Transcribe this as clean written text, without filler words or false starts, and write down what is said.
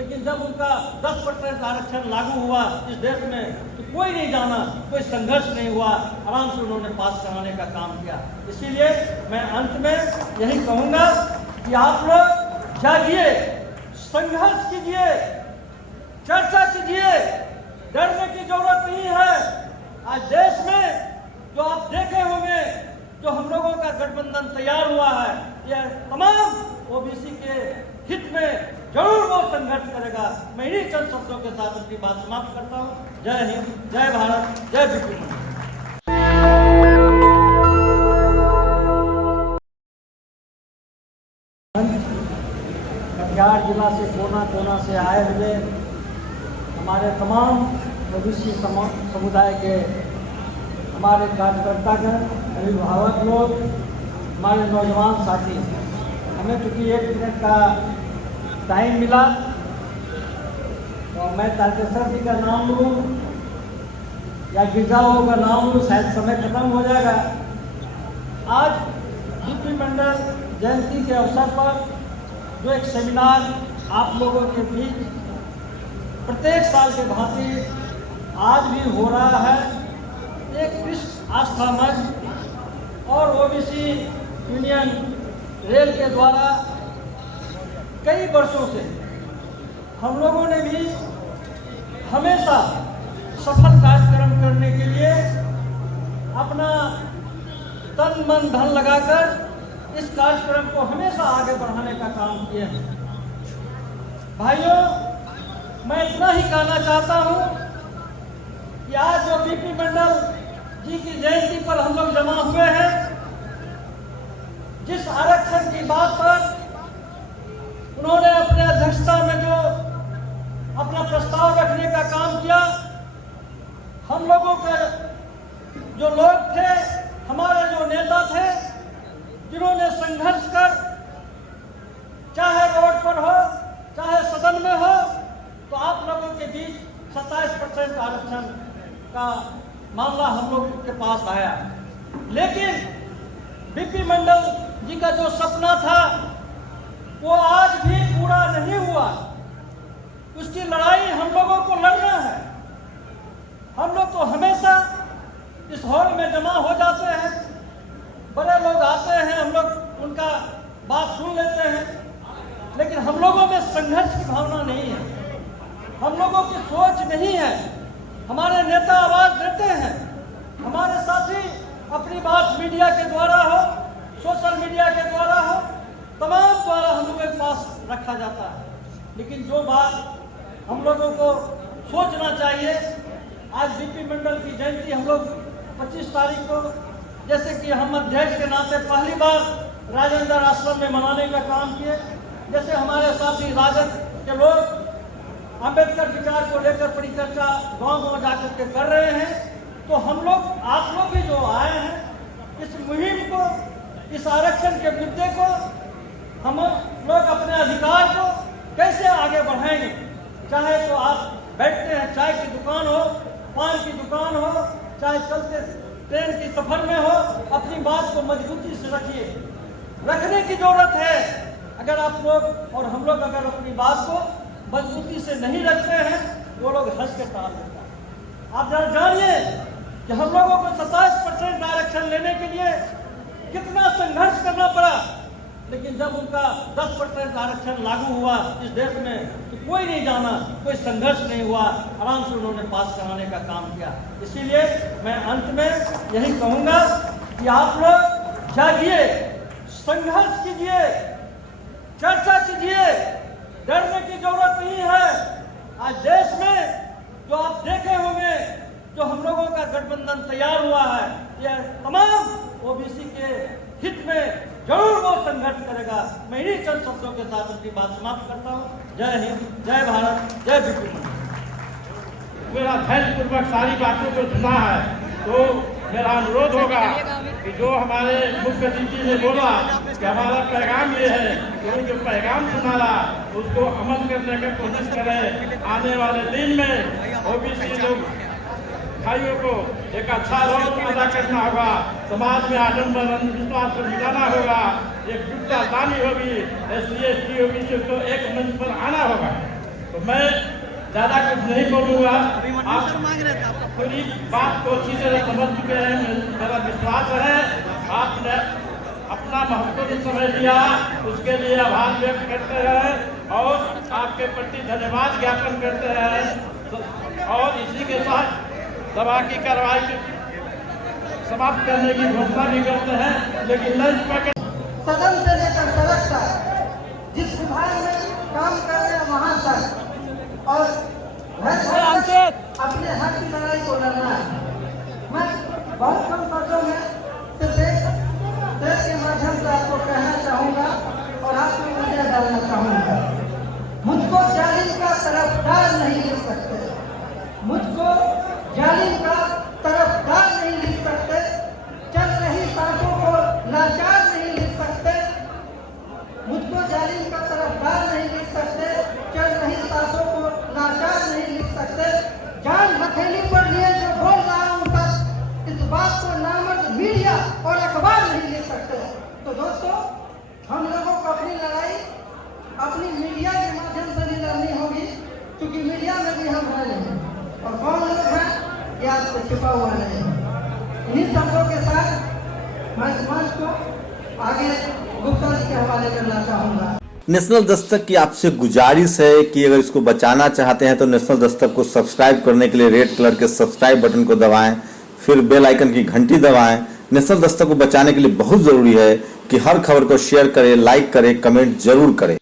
लेकिन जब उनका 10% आरक्षण लागू हुआ इस देश में तो कोई नहीं जाना, कोई संघर्ष नहीं हुआ, आराम से उन्होंने पास कराने का काम किया। इसीलिए मैं अंत में यही कहूँगा कि आप लोग जागिए, संघर्ष कीजिए, चर्चा कीजिए, डरने की जरूरत नहीं है। आज देश में जो आप देखे होंगे, जो हम लोगों का गठबंधन तैयार हुआ है, यह तमाम ओबीसी के हित में जरूर वो संघर्ष करेगा। मैं इन्हीं चंद शब्दों के साथ अपनी बात समाप्त करता हूँ। जय हिंद, जय भारत, जय बीपी मंडल। कटिहार जिला से कोना कोना से आए हुए हमारे तमाम ओबीसी समुदाय के हमारे कार्यकर्तागण, अभिभावक लोग, हमारे नौजवान साथी, हमें चूँकि 1 मिनट का टाइम मिला तो मैं तारकेश्वर जी का नाम लूँ या गिरजाओं का नाम लूँ, शायद समय खत्म हो जाएगा। आज बीपी मंडल जयंती के अवसर पर जो एक सेमिनार आप लोगों के बीच प्रत्येक साल के भांति आज भी हो रहा है, एक कृष्ण आस्था मंच और ओबीसी यूनियन रेल के द्वारा कई वर्षों से हम लोगों ने भी हमेशा सफल कार्यक्रम करने के लिए अपना तन मन धन लगाकर इस कार्यक्रम को हमेशा आगे बढ़ाने का काम किए हैं। भाइयों, मैं इतना ही कहना चाहता हूं कि आज जो बीपी मंडल जी की जयंती पर हम लोग जमा हुए हैं, जिस आरक्षण की बात पर उन्होंने अपने अध्यक्षता में जो अपना प्रस्ताव रखने का काम किया, हम लोगों के जो लोग थे, हमारे जो नेता थे, जिन्होंने संघर्ष कर चाहे रोड पर हो चाहे सदन में हो, तो आप लोगों के बीच 27% आरक्षण का मामला हम लोग के पास आया। लेकिन बीपी मंडल जी का जो सपना था वो आज भी पूरा नहीं हुआ। उसकी लड़ाई हम लोगों को लड़ना है। हम लोग तो हमेशा इस हॉल में जमा हो जाते हैं, बड़े लोग आते हैं, हम लोग उनका बात सुन लेते हैं, लेकिन हम लोगों में संघर्ष की भावना नहीं है, हम लोगों की सोच नहीं है। हमारे नेता आवाज देते हैं, हमारे साथी अपनी बात मीडिया के द्वारा हो, सोशल मीडिया के द्वारा हो, तमाम द्वारा हम लोगों के पास रखा जाता है, लेकिन जो बात हम लोगों को सोचना चाहिए। आज बीपी मंडल की जयंती हम लोग 25 तारीख को, जैसे कि हम अध्यक्ष के नाते पहली बार राजेंद्र आश्रम में मनाने का काम किए। जैसे हमारे साथी राजद के लोग अंबेडकर विचार को लेकर परिचर्चा गांव-गांव जाकर के कर रहे हैं, तो हम लोग, आप लोग भी जो आए हैं, इस मुहिम को, इस आरक्षण के मुद्दे को, हम लोग अपने अधिकार को कैसे आगे बढ़ाएंगे। चाहे तो आप बैठते हैं, चाय की दुकान हो, पान की दुकान हो, चाहे चलते ट्रेन की सफर में हो, अपनी बात को मजबूती से रखिए। रखने की जरूरत है। अगर आप लोग और हम लोग अगर अपनी बात को मजबूती से नहीं रखते हैं, वो लोग हंस के टाल देते हैं। आप जरा जानिए कि हम लोगों को 27% आरक्षण लेने के लिए कितना संघर्ष करना पड़ा, लेकिन जब उनका 10% आरक्षण लागू हुआ इस देश में तो कोई नहीं जाना, कोई संघर्ष नहीं हुआ, आराम से उन्होंने पास कराने का काम किया। इसीलिए मैं अंत में यही कहूँगा कि आप लोग जागिए, संघर्ष कीजिए, चर्चा कीजिए, डरने की जरूरत नहीं है। आज देश में जो आप देखे होंगे, जो हम लोगों का गठबंधन तैयार हुआ है, यह तमाम ओबीसी के हित में जरूर वो संघर्ष करेगा। मैं इन्हीं चंद शब्दों के साथ अपनी बात समाप्त करता हूँ। जय हिंद, जय भारत, जय बीपी मंडल। मेरा धैर्यपूर्वक सारी बातों को सुना है, तो मेरा अनुरोध होगा कि जो हमारे मुख्य अतिथि ने बोला कि हमारा पैगाम ये है, तो जो पैगाम सुनाया उसको अमल करने की कोशिश करें। आने वाले दिन में ओबीसी लोग भाइयों को एक अच्छा रोल पैदा करना होगा, समाज में आडम्बर अंधविश्वास को मिटाना होगा, एक जुटता दानी होगी, SC ST ओबीसी को एक मंच पर आना होगा। तो मैं ज़्यादा कुछ नहीं बोलूँगा। आप पूरी बात को अच्छी तरह समझ चुके हैं, मेरा विश्वास है। आपने अपना महत्वपूर्ण समय दिया, उसके लिए आभार व्यक्त करते हैं और आपके प्रति धन्यवाद ज्ञापन करते हैं। और इसी के साथ सभा की कार्रवाई समाप्त करने की घोषणा भी करते हैं। लेकिन लंच पर सदन से लेकर सड़क तक, जिस विभाग में काम कर रहे हैं वहाँ तक, और घर घर तक अपने हक की लड़ाई को लड़ना है। मैं बहुत कम शब्दों में सिर्फ एक देश के माध्यम से आपको कहना चाहूँगा और आपको मुझे डालना चाहूँगा, मुझको जालिम का तरफदार नहीं लिख सकते, मुझको जालिम का तरफदार नहीं लिख सकते, चल रही सांसों को लाचार नहीं लिख सकते, मुझको जालिम का तरफदार नहीं लिख सकते, चल रही सांसों को लाचार नहीं लिख सकते, जान हथेली पर लिए जो बोल रहा हूँ सच, इस बात को नामर्द मीडिया और अखबार नहीं लिख सकते। तो दोस्तों, हम लोगों को अपनी लड़ाई अपनी मीडिया के माध्यम से भी लड़नी होगी, क्योंकि मीडिया में भी हम हैं और कौन लोग हैं ये आपसे छिपा हुआ नहीं। इन्हीं शब्दों के साथ मैं समाज को आगे गुप्ता जी के हवाले करना चाहूँगा। नेशनल दस्तक की आपसे गुजारिश है कि अगर इसको बचाना चाहते हैं तो नेशनल दस्तक को सब्सक्राइब करने के लिए रेड कलर के सब्सक्राइब बटन को दबाएं, फिर बेल आइकन की घंटी दबाएं। नेशनल दस्तक को बचाने के लिए बहुत जरूरी है कि हर खबर को शेयर करें, लाइक करें, कमेंट जरूर करें।